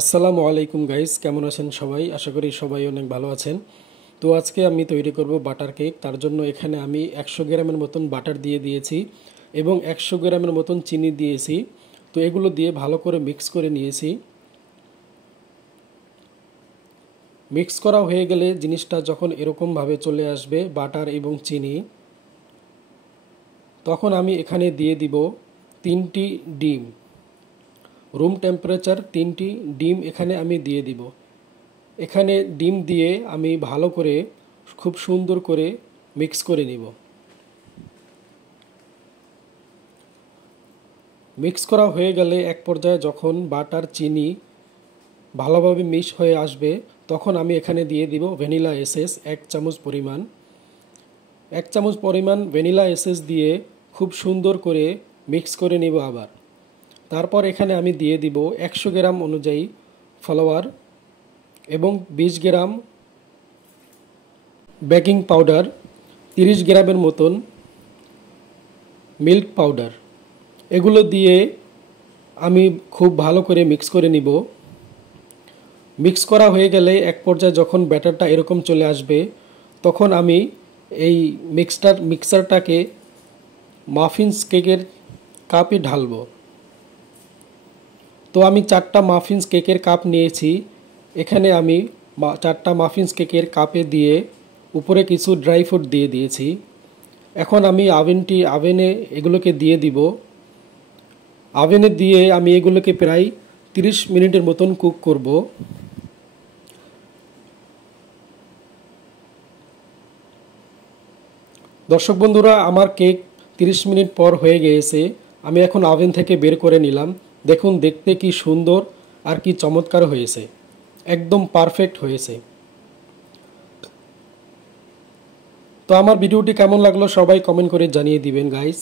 আসসালামু আলাইকুম গাইস, কেমন আছেন সবাই? আশা করি সবাই অনেক ভালো আছেন। তো আজকে আমি তৈরি করব বাটার কেক। তার জন্য এখানে আমি 100 গ্রামের মতন বাটার দিয়ে দিয়েছি এবং 100 গ্রামের মতন চিনি দিয়েছি। তো এগুলো দিয়ে ভালো করে মিক্স করে নিয়েছি। মিক্স করা হয়ে গেলে জিনিসটা যখন এরকমভাবে চলে আসবে বাটার এবং চিনি, তখন আমি এখানে দিয়ে দিব 3টি ডিম। রুম টেম্পারেচার 3টি ডিম এখানে আমি দিয়ে দিব। এখানে ডিম দিয়ে আমি ভালো করে খুব সুন্দর করে মিক্স করে নিব। মিক্স করা হয়ে গেলে এক পর্যায়ে যখন বাটার চিনি ভালোভাবে মিক্স হয়ে আসবে, তখন আমি এখানে দিয়ে দিব ভ্যানিলা এসেন্স 1 চামচ পরিমাণ। 1 চামচ পরিমাণ ভ্যানিলা এসেন্স দিয়ে খুব সুন্দর করে মিক্স করে নিব আবার। তারপর এখানে আমি দিয়ে দিব 100 গ্রাম অনুযায়ী ফ্লাওয়ার এবং 20 গ্রাম বেকিং পাউডার, 30 গ্রামের মতন মিল্ক পাউডার। এগুলো দিয়ে আমি খুব ভালো করে মিক্স করে নিব। মিক্স করা হয়ে গেলে এক পর্যায়ে যখন ব্যাটারটা এরকম চলে আসবে, তখন আমি এই মিক্সারটাকে মাফিন্স কেকের কাপে ঢালবো। তো আমি 4টা মাফিন্স কেকের কাপ নিয়েছি। এখানে আমি 4টা মাফিন্স কেকের কাপে দিয়ে উপরে কিছু ড্রাই ফ্রুট দিয়ে দিয়েছি। এখন আমি আভেনে এগুলোকে দিয়ে দিব। আভেনে দিয়ে আমি এগুলোকে প্রায় 30 মিনিটের মতন কুক করব। দর্শক বন্ধুরা, আমার কেক 30 মিনিট পর হয়ে গিয়েছে। আমি এখন আভেন থেকে বের করে নিলাম। দেখুন দেখতে কি সুন্দর আর কি চমৎকার হয়েছে, একদম পারফেক্ট হয়েছে। তো আমার ভিডিওটি কেমন লাগলো সবাই কমেন্ট করে জানিয়ে দিবেন গাইস।